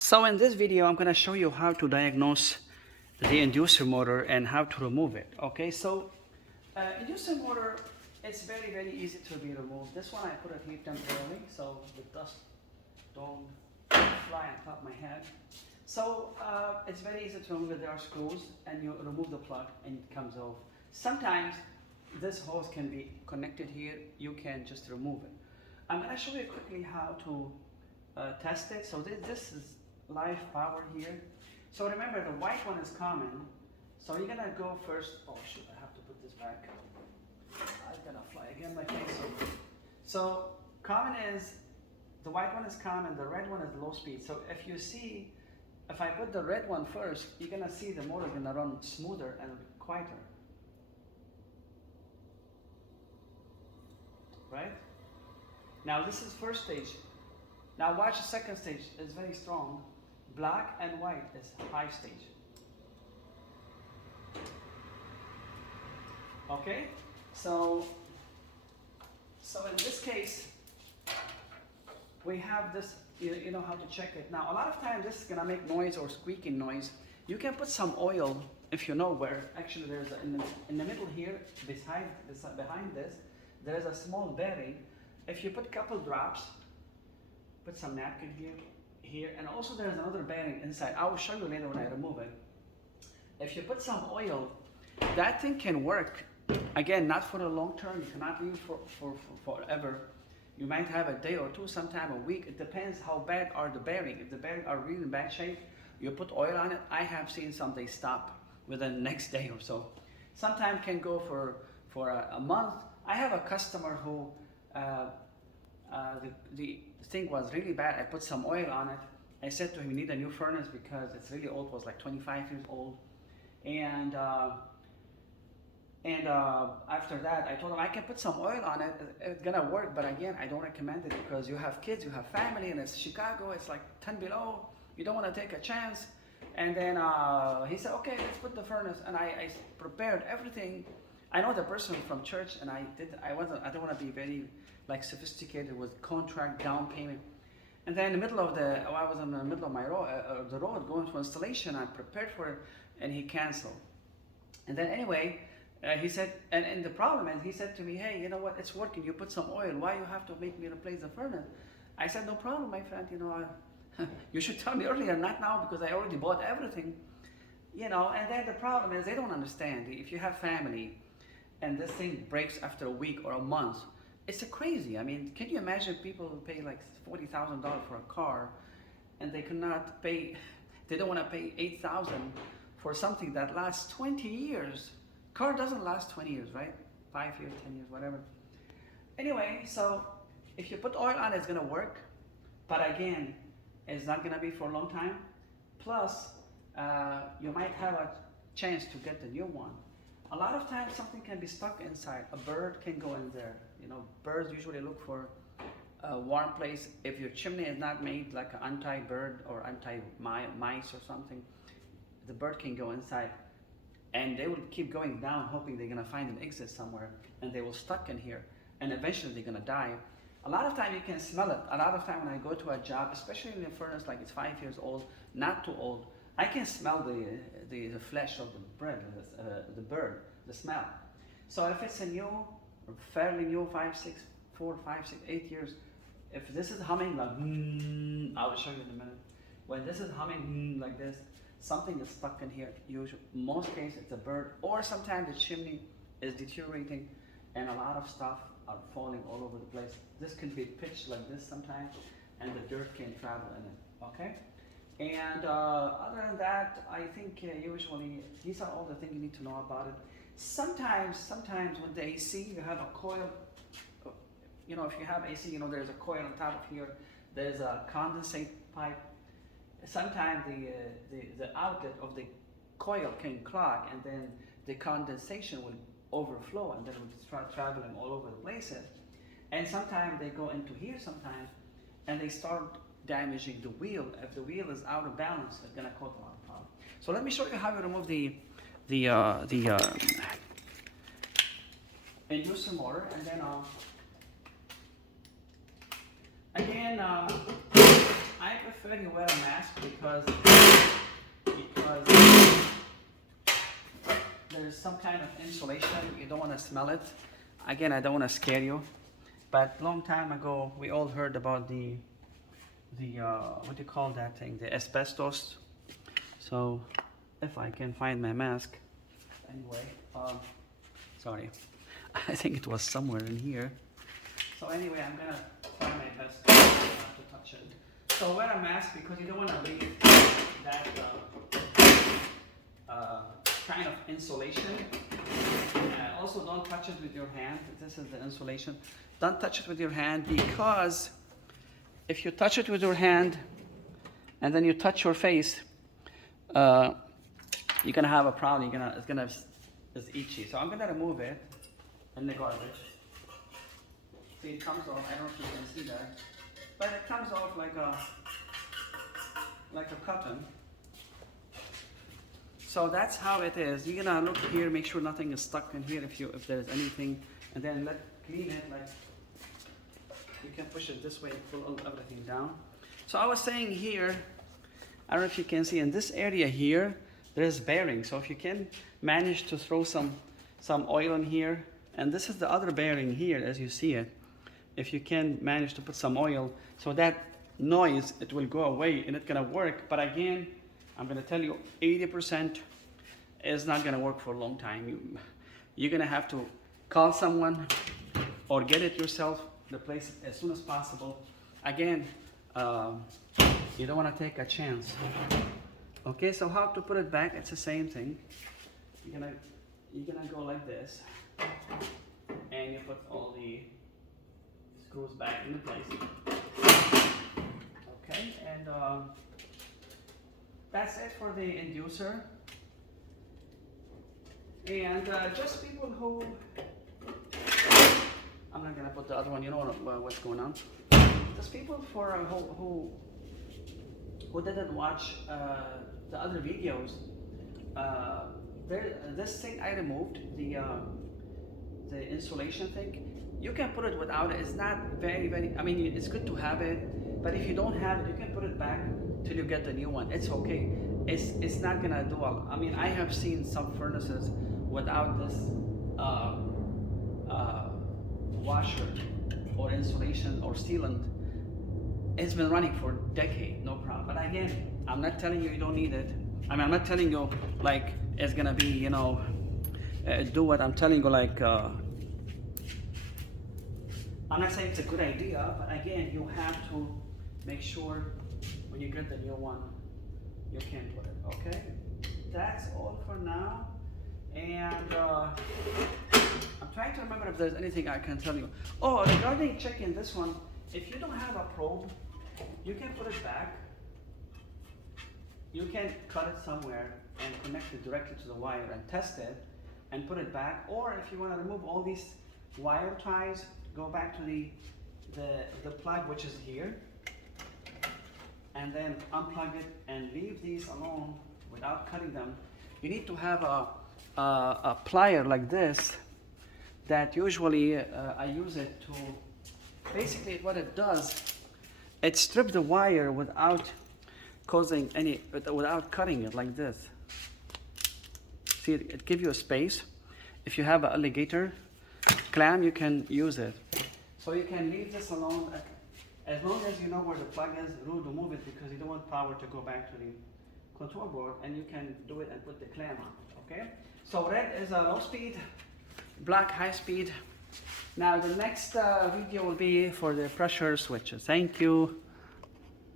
So in this video, I'm going to show you how to diagnose the inducer motor and how to remove it. Okay, so inducer motor, it's very, very easy to be removed. This one I put it here temporarily so the dust don't fly on top of my head. So it's very easy to remove it. There are screws and you remove the plug and it comes off. Sometimes this hose can be connected here. You can just remove it. I'm going to show you quickly how to test it. So this is live power here. So remember, the white one is common. So you're gonna go first. Oh shoot, I have to put this back. I'm gonna fly again my face. So common is, the white one is common, the red one is low speed. So if you see, if I put the red one first, you're gonna see the motor is gonna run smoother and quieter. Right? Now this is first stage. Now watch the second stage, it's very strong. Black and white is high stage. Okay? So in this case, we have this, you know how to check it. Now a lot of times this is gonna make noise or squeaking noise. You can put some oil, if you know where. Actually there's in the middle here, behind this, there's a small bearing. If you put a couple drops, put some napkin here, and also there's another bearing inside. I will show you later when I remove it. If you put some oil, that thing can work. Again, not for the long term. You cannot leave for forever. You might have a day or two, sometime a week. It depends how bad are the bearing. If the bearing are really in bad shape, you put oil on it. I have seen some they stop within the next day or so. Sometimes can go for a month. I have a customer who the thing was really bad. I put some oil on it. I said to him, you need a new furnace because it's really old. It was like 25 years old. And after that, I told him I can put some oil on it. It's gonna work, but again, I don't recommend it because you have kids, you have family, and it's Chicago. It's like 10 below. You don't want to take a chance. And then he said, okay, let's put the furnace. And I prepared everything. I know the person from church, and I don't want to be very like sophisticated with contract, down payment. And then in the middle of I was in the middle of my the road going to installation. I prepared for it, and he canceled. And then anyway, he said, and the problem is, he said to me, hey, you know what? It's working. You put some oil. Why you have to make me replace the furnace? I said, no problem, my friend. You know, you should tell me earlier, not now, because I already bought everything. You know, and then the problem is they don't understand. If you have family, and this thing breaks after a week or a month, it's crazy. I mean, can you imagine people who pay like $40,000 for a car, and they cannot pay, they don't want to pay $8,000 for something that lasts 20 years. Car doesn't last 20 years, right? 5 years, 10 years, whatever. Anyway, so if you put oil on it, it's gonna work, but again, it's not gonna be for a long time. Plus, you might have a chance to get the new one. A lot of times something can be stuck inside. A bird can go in there. You know, birds usually look for a warm place. If your chimney is not made like an anti-bird or anti-mice or something, the bird can go inside. And they will keep going down, hoping they're gonna find an exit somewhere, and they will stuck in here, and eventually they're gonna die. A lot of time you can smell it. A lot of time when I go to a job, especially in a furnace like it's 5 years old, not too old, I can smell the flesh of the bird, the smell. So if it's a new, fairly new, 4, 5, 6, 8 years, if this is humming like, I will show you in a minute. When this is humming like this, something is stuck in here. Usually, most cases it's a bird, or sometimes the chimney is deteriorating, and a lot of stuff are falling all over the place. This can be pitched like this sometimes, and the dirt can travel in it. Okay. And other than that, I think usually these are all the things you need to know about it. Sometimes with the AC, you have a coil. You know, if you have AC, you know there's a coil on top of here. There's a condensate pipe. Sometimes the outlet of the coil can clog, and then the condensation will overflow, and then it will start traveling all over the places. And sometimes they go into here sometimes, and they start damaging the wheel. If the wheel is out of balance, it's gonna cause a lot of problems. So let me show you how you remove the inducer motor, and then again, I prefer you wear a mask because there's some kind of insulation. You don't want to smell it. Again, I don't want to scare you, but long time ago we all heard about the what do you call that thing? The asbestos. So if I can find my mask, anyway. Sorry, I think it was somewhere in here. So anyway, I'm gonna try my best not to touch it. So wear a mask because you don't want to leave that kind of insulation. Also, don't touch it with your hand. This is the insulation. Don't touch it with your hand, because if you touch it with your hand and then you touch your face, you're gonna have a problem. It's itchy. So I'm gonna remove it in the garbage. See, it comes off. I don't know if you can see that, but it comes off like a cotton. So that's how it is. You're gonna look here, make sure nothing is stuck in here if there's anything, and then clean it. Like, you can push it this way and pull everything down. So I was saying here, I don't know if you can see in this area here, there's bearing. So if you can manage to throw some oil in here, and this is the other bearing here as you see it. If you can manage to put some oil, so that noise, it will go away and it's gonna work. But again, I'm gonna tell you, 80% is not gonna work for a long time. You're gonna have to call someone or get it yourself, replace it as soon as possible. Again, you don't wanna take a chance. Okay, so how to put it back? It's the same thing. You're gonna go like this, and you put all the screws back into place. Okay, and that's it for the inducer. And just people who, I'm not gonna put the other one. You know what's going on. Just people who didn't watch the other videos. This thing I removed, the insulation thing. You can put it without it. It's not very, I mean, it's good to have it, but if you don't have it, you can put it back till you get the new one. It's okay. It's not gonna do all. I mean, I have seen some furnaces without this washer or insulation or sealant. It's been running for decades, no problem. But again, I'm not telling you don't need it. I mean, I'm not telling you like it's gonna be, you know, do what I'm telling you. Like, I'm not saying it's a good idea, but again, you have to make sure when you get the new one, you can put it. Okay, that's all for now. And I'm trying to remember if there's anything I can tell you. Oh, regarding checking this one, if you don't have a probe, you can put it back. You can cut it somewhere and connect it directly to the wire and test it and put it back. Or if you want to remove all these wire ties, go back to the plug, which is here, and then unplug it and leave these alone without cutting them. You need to have a plier like this that usually I use it to, basically what it does, it strips the wire without causing any, without cutting it like this. See, it gives you a space. If you have an alligator clamp, you can use it. So you can leave this alone as long as you know where the plug is. Remove it because you don't want power to go back to the control board, and you can do it and put the clamp on. Okay. So red is a low speed, black high speed. Now the next video will be for the pressure switches. Thank you.